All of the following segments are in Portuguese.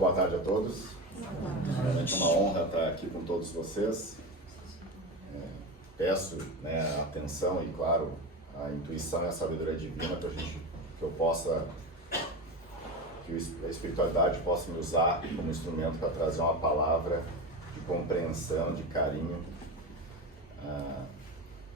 boa tarde a todos. Realmente é uma honra estar aqui com todos vocês. Peço a atenção e, claro, a intuição e a sabedoria divina para que a espiritualidade possa me usar como instrumento para trazer uma palavra de compreensão, de carinho.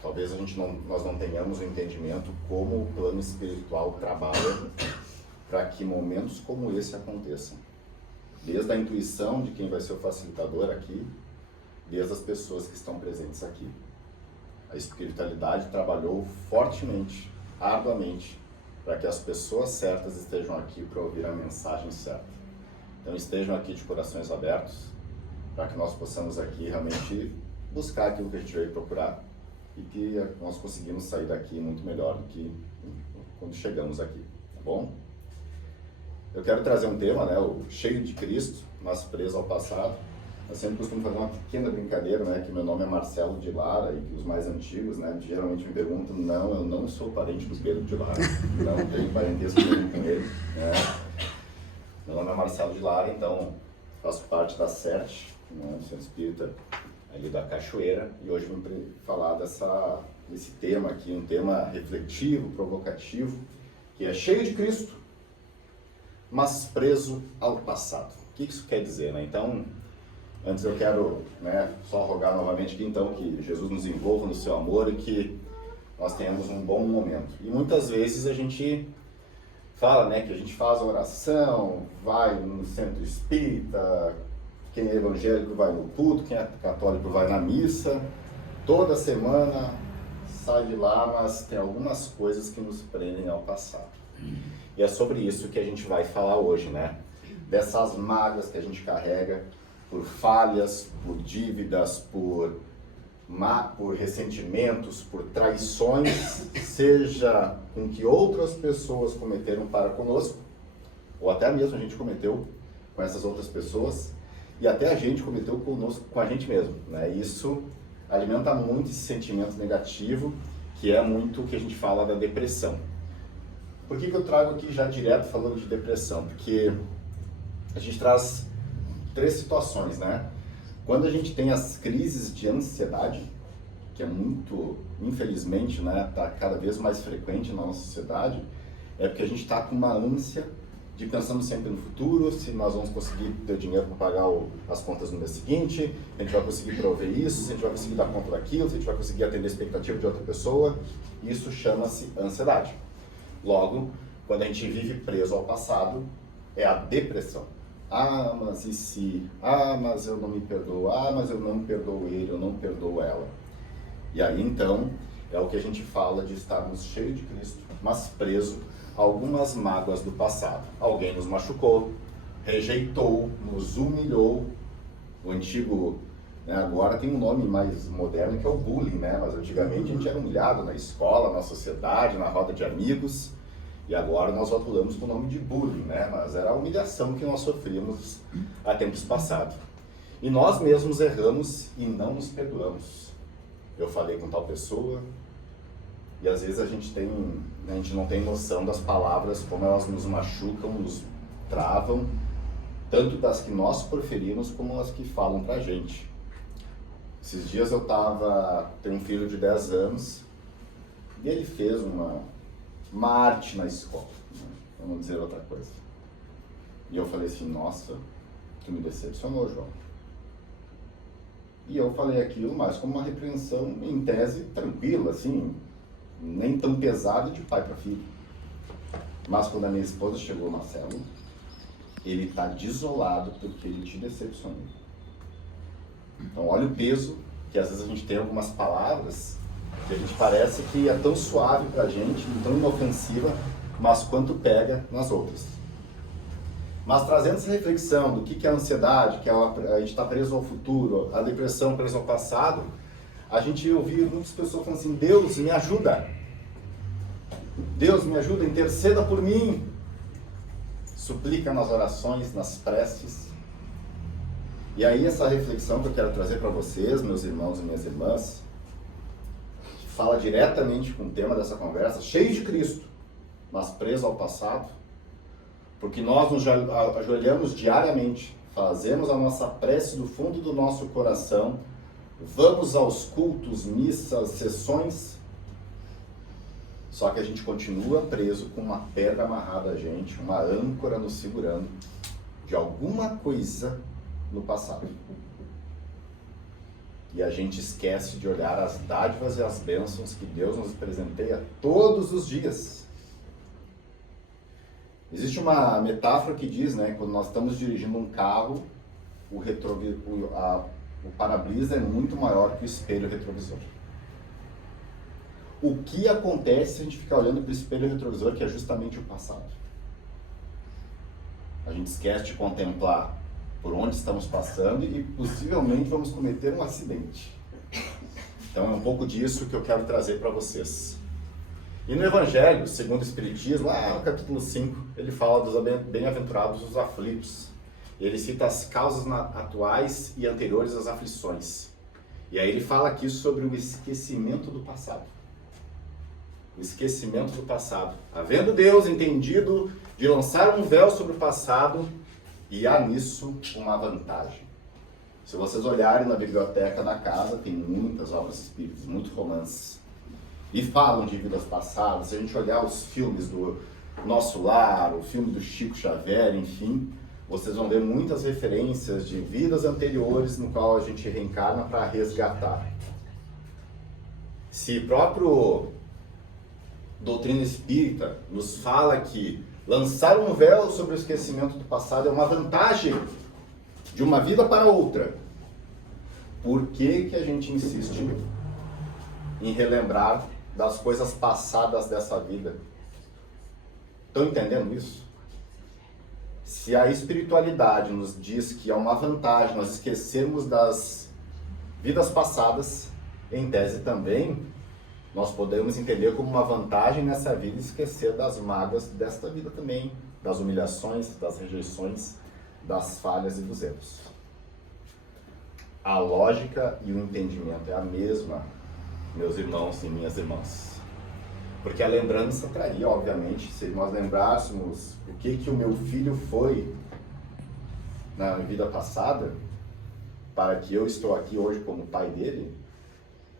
Talvez nós não tenhamos o entendimento como o plano espiritual trabalha para que momentos como esse aconteçam. Desde a intuição de quem vai ser o facilitador aqui, desde as pessoas que estão presentes aqui. A espiritualidade trabalhou fortemente, arduamente, para que as pessoas certas estejam aqui para ouvir a mensagem certa. Então estejam aqui de corações abertos, para que nós possamos aqui realmente buscar aquilo que a gente veio procurar e que nós conseguimos sair daqui muito melhor do que quando chegamos aqui, tá bom? Eu quero trazer um tema, o cheio de Cristo, mas preso ao passado. Eu sempre costumo fazer uma pequena brincadeira, que meu nome é Marcelo de Lara e que os mais antigos, geralmente me perguntam, não, eu não sou parente do Pedro de Lara, não tenho parentesco nenhum com ele, Meu nome é Marcelo de Lara, então faço parte da CERT, Centro Espírita ali da Cachoeira, e hoje vim falar desse tema aqui, um tema refletivo, provocativo, que é cheio de Cristo, mas preso ao passado. O que isso quer dizer, Então, antes eu quero só rogar novamente aqui, então, que Jesus nos envolva no seu amor e que nós tenhamos um bom momento. E muitas vezes a gente fala, que a gente faz a oração, vai no centro espírita, quem é evangélico vai no culto, quem é católico vai na missa, toda semana sai de lá, mas tem algumas coisas que nos prendem ao passado. E é sobre isso que a gente vai falar hoje, Dessas mágoas que a gente carrega por falhas, por dívidas, por ressentimentos, por traições, seja com que outras pessoas cometeram para conosco, ou até mesmo a gente cometeu com essas outras pessoas, e até a gente cometeu conosco, com a gente mesmo, Isso alimenta muito esse sentimento negativo, que é muito o que a gente fala da depressão. Por que eu trago aqui já direto falando de depressão? Porque a gente traz 3 situações, Quando a gente tem as crises de ansiedade, que é muito, infelizmente, tá cada vez mais frequente na nossa sociedade, é porque a gente está com uma ânsia de pensando sempre no futuro, se nós vamos conseguir ter dinheiro para pagar as contas no mês seguinte, a gente vai conseguir prover isso, se a gente vai conseguir dar conta daquilo, se a gente vai conseguir atender a expectativa de outra pessoa. Isso chama-se ansiedade. Logo, quando a gente vive preso ao passado, é a depressão. Mas e se? Mas eu não me perdoo. Mas eu não perdoo ele, eu não perdoo ela. E aí, então, é o que a gente fala de estarmos cheios de Cristo, mas preso a algumas mágoas do passado. Alguém nos machucou, rejeitou, nos humilhou. O antigo, agora tem um nome mais moderno que é o bullying, Mas antigamente a gente era humilhado na escola, na sociedade, na roda de amigos. E agora nós rotulamos com o nome de bullying, Mas era a humilhação que nós sofríamos há tempos passados. E nós mesmos erramos e não nos perdoamos. Eu falei com tal pessoa, e às vezes a gente não tem noção das palavras, como elas nos machucam, nos travam, tanto das que nós proferimos como as que falam pra gente. Esses dias tenho um filho de 10 anos, e ele fez uma arte na escola, para não dizer outra coisa. E eu falei assim, nossa, tu me decepcionou, João. E eu falei aquilo, mas como uma repreensão, em tese, tranquila, assim, nem tão pesada de pai para filho. Mas quando a minha esposa chegou, Marcelo, ele está desolado porque ele te decepcionou. Então olha o peso, que às vezes a gente tem algumas palavras que a gente parece que é tão suave pra gente, tão inofensiva, mas quanto pega nas outras. Mas trazendo essa reflexão do que é a ansiedade, que a gente está preso ao futuro, a depressão preso ao passado, a gente ouviu muitas pessoas falando assim, Deus me ajuda, interceda por mim, suplica nas orações, nas preces. E aí essa reflexão que eu quero trazer para vocês, meus irmãos e minhas irmãs, fala diretamente com o tema dessa conversa, cheio de Cristo, mas preso ao passado, porque nós nos ajoelhamos diariamente, fazemos a nossa prece do fundo do nosso coração, vamos aos cultos, missas, sessões, só que a gente continua preso com uma pedra amarrada a gente, uma âncora nos segurando de alguma coisa no passado. E a gente esquece de olhar as dádivas e as bênçãos que Deus nos presenteia todos os dias. Existe uma metáfora que diz, né, quando nós estamos dirigindo um carro, o para-brisa é muito maior que o espelho retrovisor. O que acontece se a gente ficar olhando para o espelho retrovisor, que é justamente o passado? A gente esquece de contemplar por onde estamos passando e possivelmente vamos cometer um acidente. Então é um pouco disso que eu quero trazer para vocês. E no Evangelho, segundo o Espiritismo, lá no capítulo 5, ele fala dos bem-aventurados os aflitos. Ele cita as causas atuais e anteriores às aflições. E aí ele fala aqui sobre o esquecimento do passado. O esquecimento do passado. Havendo Deus entendido de lançar um véu sobre o passado, e há nisso uma vantagem. Se vocês olharem na biblioteca da casa, tem muitas obras espíritas, muitos romances. E falam de vidas passadas. Se a gente olhar os filmes do Nosso Lar, o filme do Chico Xavier, enfim, vocês vão ver muitas referências de vidas anteriores no qual a gente reencarna para resgatar. Se próprio doutrina espírita nos fala que lançar um véu sobre o esquecimento do passado é uma vantagem de uma vida para outra, por que que a gente insiste em relembrar das coisas passadas dessa vida? Estão entendendo isso? Se a espiritualidade nos diz que é uma vantagem nós esquecermos das vidas passadas, em tese também, nós podemos entender como uma vantagem nessa vida esquecer das mágoas desta vida também, das humilhações, das rejeições, das falhas e dos erros. A lógica e o entendimento é a mesma, meus irmãos e minhas irmãs. Porque a lembrança traria, obviamente, se nós lembrássemos o que o meu filho foi na vida passada, para que eu estou aqui hoje como pai dele,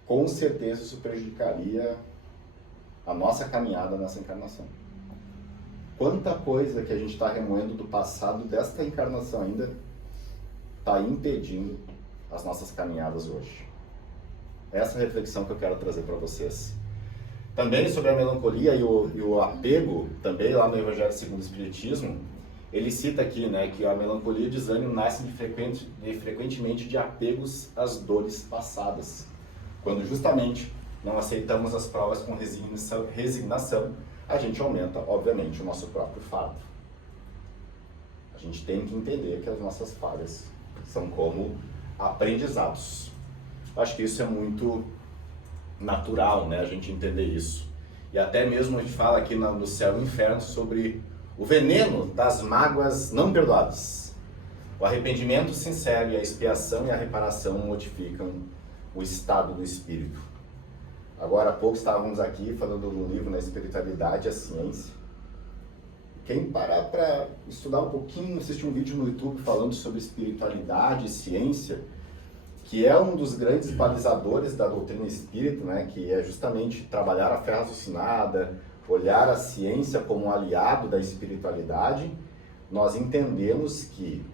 com certeza isso prejudicaria a nossa caminhada nessa encarnação. Quanta coisa que a gente está remoendo do passado desta encarnação ainda está impedindo as nossas caminhadas hoje. Essa é a reflexão que eu quero trazer para vocês. Também sobre a melancolia e o apego, também lá no Evangelho segundo o Espiritismo, ele cita aqui, né, que a melancolia e o desânimo nascem frequentemente de apegos às dores passadas. Quando justamente não aceitamos as provas com resignação, a gente aumenta, obviamente, o nosso próprio fardo. A gente tem que entender que as nossas falhas são como aprendizados. Acho que isso é muito natural, né, a gente entender isso. E até mesmo a gente fala aqui no Céu e Inferno sobre o veneno das mágoas não perdoadas. O arrependimento sincero e a expiação e a reparação modificam o estado do espírito. Agora há pouco estávamos aqui falando do livro Na Espiritualidade e a Ciência. Quem parar para estudar um pouquinho, assistir um vídeo no YouTube falando sobre espiritualidade e ciência, que é um dos grandes balizadores da doutrina espírita, né, que é justamente trabalhar a fé raciocinada, olhar a ciência como um aliado da espiritualidade, nós entendemos que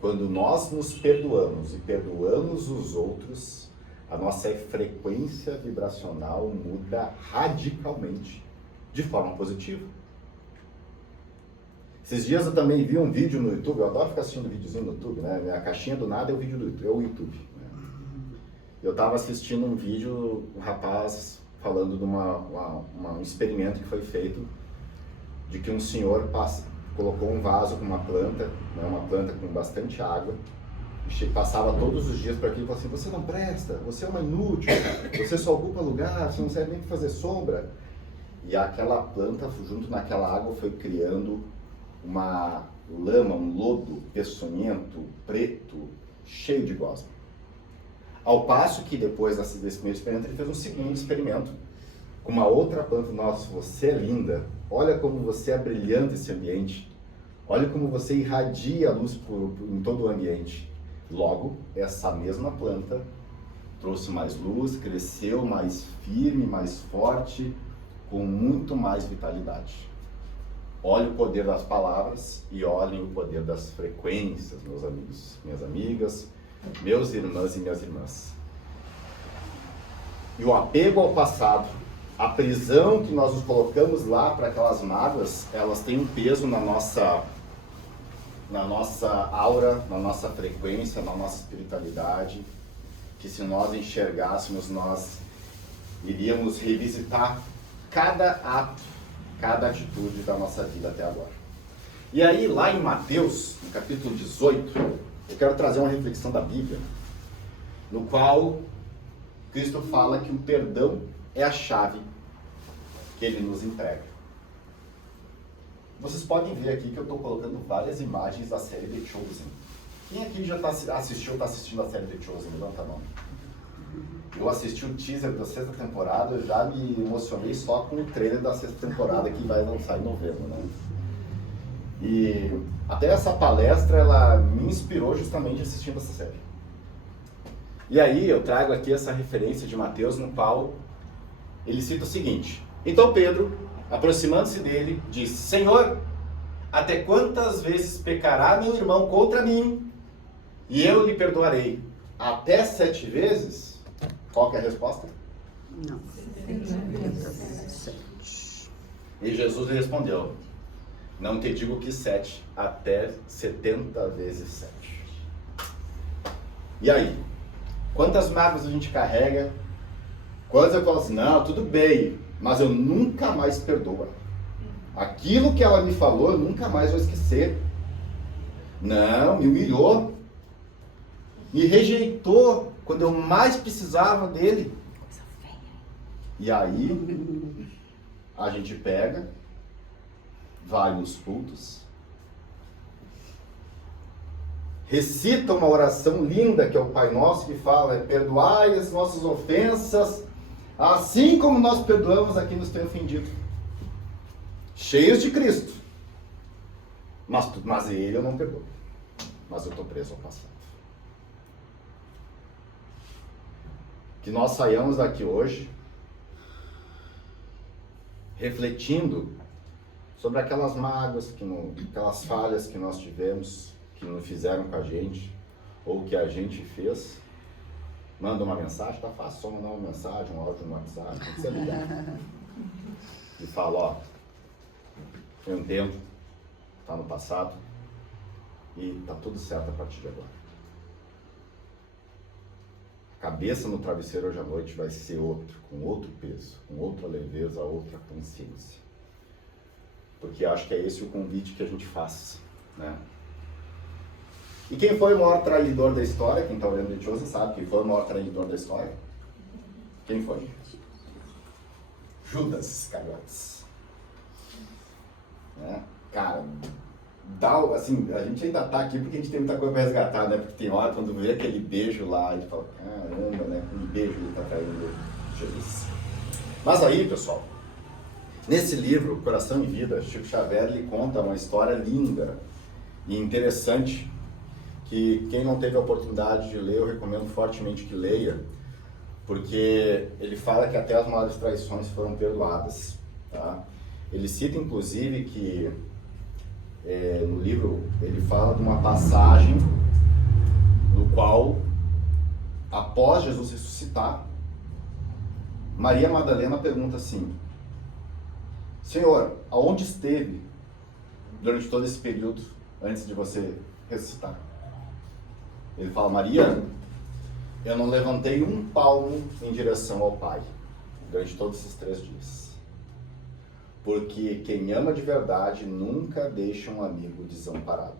quando nós nos perdoamos e perdoamos os outros, a nossa frequência vibracional muda radicalmente, de forma positiva. Esses dias eu também vi um vídeo no YouTube, eu adoro ficar assistindo videozinho no YouTube, né? Minha caixinha do nada é o vídeo do YouTube, é o YouTube. Né? Eu estava assistindo um vídeo, um rapaz falando de um experimento que foi feito, de que um senhor colocou um vaso com uma planta, né? Uma planta com bastante água, e passava todos os dias para aquilo e falava assim, você não presta, você é uma inútil, você só ocupa lugar, você não serve nem para fazer sombra. E aquela planta, junto naquela água, foi criando uma lama, um lodo peçonhento, preto, cheio de gosma. Ao passo que depois desse primeiro experimento, ele fez um segundo experimento com uma outra planta. Nossa, você é linda, olha como você é brilhante esse ambiente. Olha como você irradia a luz em todo o ambiente. Logo, essa mesma planta trouxe mais luz, cresceu mais firme, mais forte, com muito mais vitalidade. Olhe o poder das palavras e olhem o poder das frequências, meus amigos, minhas amigas, meus irmãos e minhas irmãs. E o apego ao passado, a prisão que nós nos colocamos lá para aquelas mágoas, elas têm um peso na nossa aura, na nossa frequência, na nossa espiritualidade, que se nós enxergássemos, nós iríamos revisitar cada ato, cada atitude da nossa vida até agora. E aí, lá em Mateus, no capítulo 18, eu quero trazer uma reflexão da Bíblia, no qual Cristo fala que o perdão é a chave que Ele nos entrega. Vocês podem ver aqui que eu estou colocando várias imagens da série The Chosen. Quem aqui já está assistindo a série The Chosen? Levanta a mão. Eu assisti o teaser da 6ª temporada, eu já me emocionei só com o trailer da 6ª temporada que vai lançar em novembro, né? E até essa palestra, ela me inspirou justamente assistindo essa série. E aí eu trago aqui essa referência de Mateus, no qual ele cita o seguinte: então Pedro, aproximando-se dele, disse: Senhor, até quantas vezes pecará meu irmão contra mim e eu lhe perdoarei? Até 7 vezes? Qual que é a resposta? Não. E Jesus lhe respondeu: não te digo que 7, até 70 vezes 7. E aí? Quantas mágoas a gente carrega? Quantas eu falo assim, não, tudo bem, mas eu nunca mais perdoo. Aquilo que ela me falou, eu nunca mais vou esquecer. Não, me humilhou. Me rejeitou quando eu mais precisava dele. E aí, a gente pega, vai nos cultos, recita uma oração linda que é o Pai Nosso, que fala: perdoai as nossas ofensas, assim como nós perdoamos a quem nos tem ofendido. Cheios de Cristo. Mas ele eu não perdoo. Mas eu estou preso ao passado. Que nós saiamos daqui hoje refletindo sobre aquelas mágoas, aquelas falhas que nós tivemos, que não fizeram com a gente, ou que a gente fez. Manda uma mensagem, tá fácil, só mandar uma mensagem, um áudio no WhatsApp, não precisa ligar. E fala, ó, eu entendo, tá no passado, e tá tudo certo a partir de agora. A cabeça no travesseiro hoje à noite vai ser outro, com outro peso, com outra leveza, outra consciência. Porque acho que é esse o convite que a gente faz, né? E quem foi o maior traidor da história? Quem está olhando The Chosen sabe quem foi o maior traidor da história? Quem foi? Judas Iscariotes. Né? Cara, assim, a gente ainda está aqui porque a gente tem muita coisa para resgatar, né? Porque tem hora quando vê aquele beijo lá, a gente fala, caramba, né? Um beijo ele está traindo Jesus. Mas aí, pessoal, nesse livro, Coração e Vida, Chico Xavier, ele conta uma história linda e interessante, que quem não teve a oportunidade de ler, eu recomendo fortemente que leia, porque ele fala que até as maiores traições foram perdoadas, tá? Ele cita, inclusive, que no livro ele fala de uma passagem no qual, após Jesus ressuscitar, Maria Madalena pergunta assim: Senhor, aonde esteve durante todo esse período antes de você ressuscitar? Ele fala: Maria, eu não levantei um palmo em direção ao Pai durante todos esses 3 dias. Porque quem ama de verdade nunca deixa um amigo desamparado.